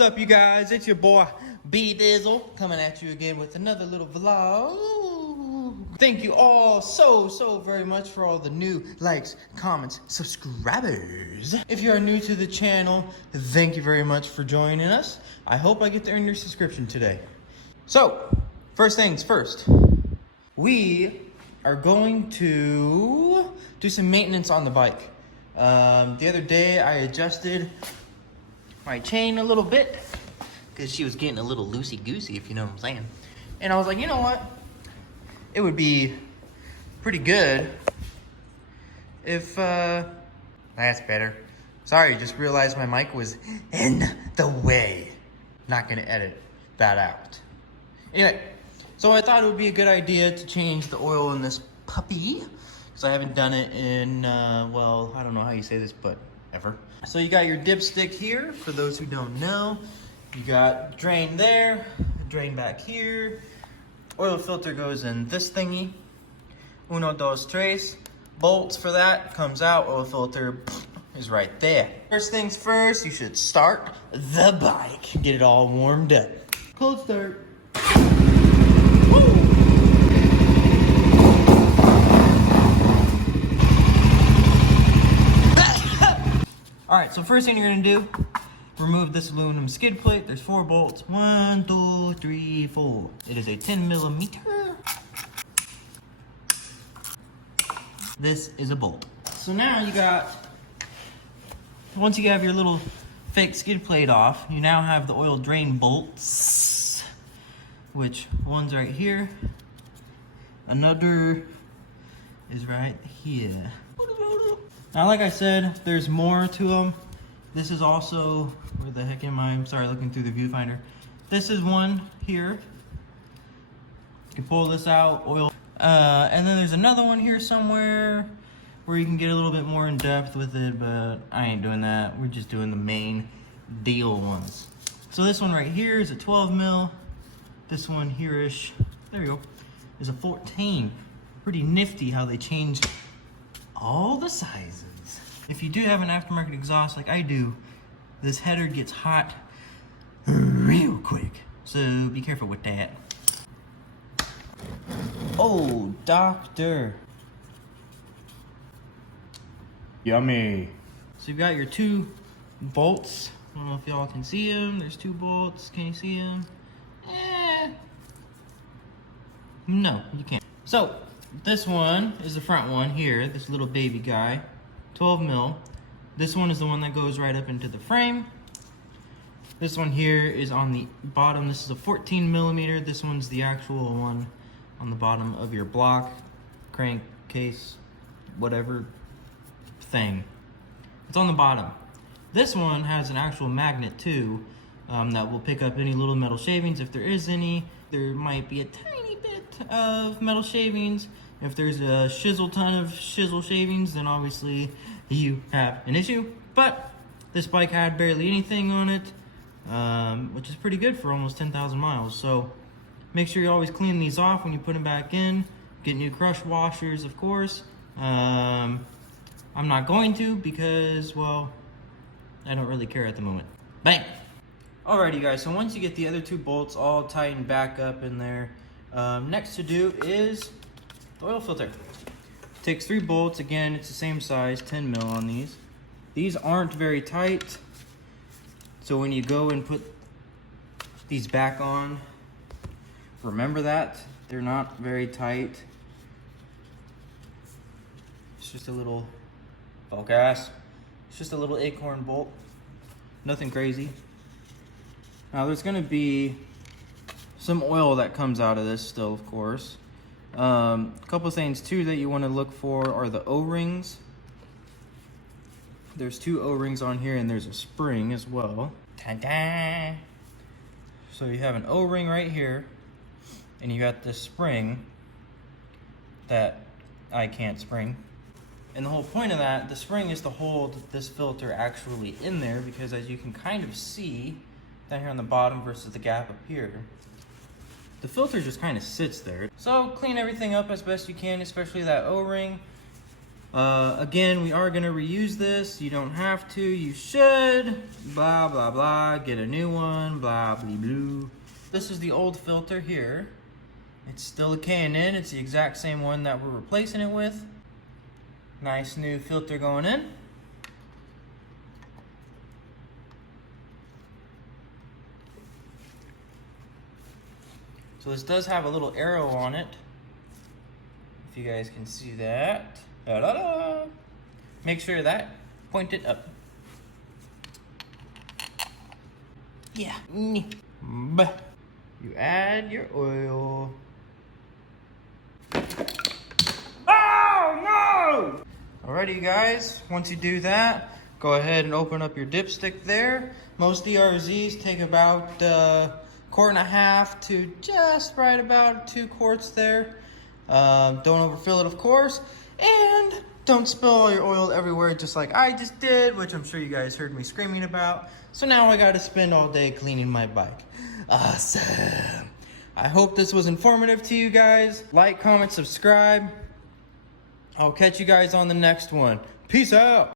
What's up, you guys? It's your boy B Dizzle coming at you again with another little vlog. Thank you all so very much for all the new likes, comments, subscribers. If you are new to the channel, thank you very much for joining us. I hope I get to earn your subscription today. So, first things first, we are going to do some maintenance on the bike. The other day I adjusted my chain a little bit because she was getting a little loosey-goosey, if you know what I'm saying. And I was like, you know what? It would be pretty good if, that's better. Sorry, just realized my mic was in the way. Not gonna edit that out. Anyway, so I thought it would be a good idea to change the oil in this puppy, because I haven't done it in, well, I don't know how you say this, but ever. So you got your dipstick here, for those who don't know. You got drain there, drain back here. Oil filter goes in this thingy. Uno, dos, tres. Bolts for that comes out. Oil filter is right there. First things first, you should start the bike. Get it all warmed up. Cold start. Woo! All right, so first thing you're gonna do, remove this aluminum skid plate. There's 4 bolts. 1, 2, 3, 4. It is a 10mm. This is a bolt. So now you got, once you have your little fake skid plate off, you now have the oil drain bolts, which one's right here. Another is right here. Now, like I said, there's more to them. This is also, where the heck am I? I'm sorry, looking through the viewfinder. This is one here. You can pull this out, oil. And then there's another one here somewhere where you can get a little bit more in depth with it, but I ain't doing that. We're just doing the main deal ones. So this one right here is a 12 mil. This one here-ish, there you go, is a 14. Pretty nifty how they change all the sizes. If you do have an aftermarket exhaust like I do, this header gets hot real quick. So be careful with that. Oh, doctor. Yummy. So you've got your 2 bolts. I don't know if y'all can see them. There's 2 bolts. Can you see them? No, you can't. So this one is the front one here, this little baby guy, 12 mil. This one is the one that goes right up into the frame. This one here is on the bottom. This is a 14mm. This one's the actual one on the bottom of your block, crank, case, whatever thing. It's on the bottom. This one has an actual magnet too, that will pick up any little metal shavings if there is any. There might be a tiny bit of metal shavings. If there's a shizzle ton of shizzle shavings, then obviously you have an issue. But this bike had barely anything on it, which is pretty good for almost 10,000 miles. So make sure you always clean these off when you put them back in. Get new crush washers, of course. I'm not going to because, well, I don't really care at the moment. Bang! Alrighty guys, so once you get the other 2 bolts all tightened back up in there, next to do is the oil filter. Takes 3 bolts. Again, it's the same size, 10 mil on these. These aren't very tight, so when you go and put these back on, remember that they're not very tight. It's just a little focus. It's just a little acorn bolt, nothing crazy. Now there's gonna be some oil that comes out of this still, of course. A couple things too that you want to look for are the O-rings. There's 2 O-rings on here and there's a spring as well. Ta-da! So you have an O-ring right here and you got this spring that I can't spring. And the whole point of that, the spring is to hold this filter actually in there, because as you can kind of see down here on the bottom versus the gap up here, the filter just kind of sits there. So clean everything up as best you can, especially that O-ring. Again, we are gonna reuse this. You don't have to, you should. Blah, blah, blah, get a new one, blah, blah, blah. This is the old filter here. It's still a K&N, it's the exact same one that we're replacing it with. Nice new filter going in. So this does have a little arrow on it. If you guys can see that. Da-da-da. Make sure that pointed up. Yeah. You add your oil. Oh no! Alrighty, you guys, once you do that, go ahead and open up your dipstick there. Most DRZs take about quart and a half to just right about 2 quarts there. Don't overfill it, of course, and don't spill all your oil everywhere just like I just did, which I'm sure you guys heard me screaming about. So now I gotta spend all day cleaning my bike. Awesome. I hope this was informative to you guys. Like, comment, subscribe. I'll catch you guys on the next one. Peace out.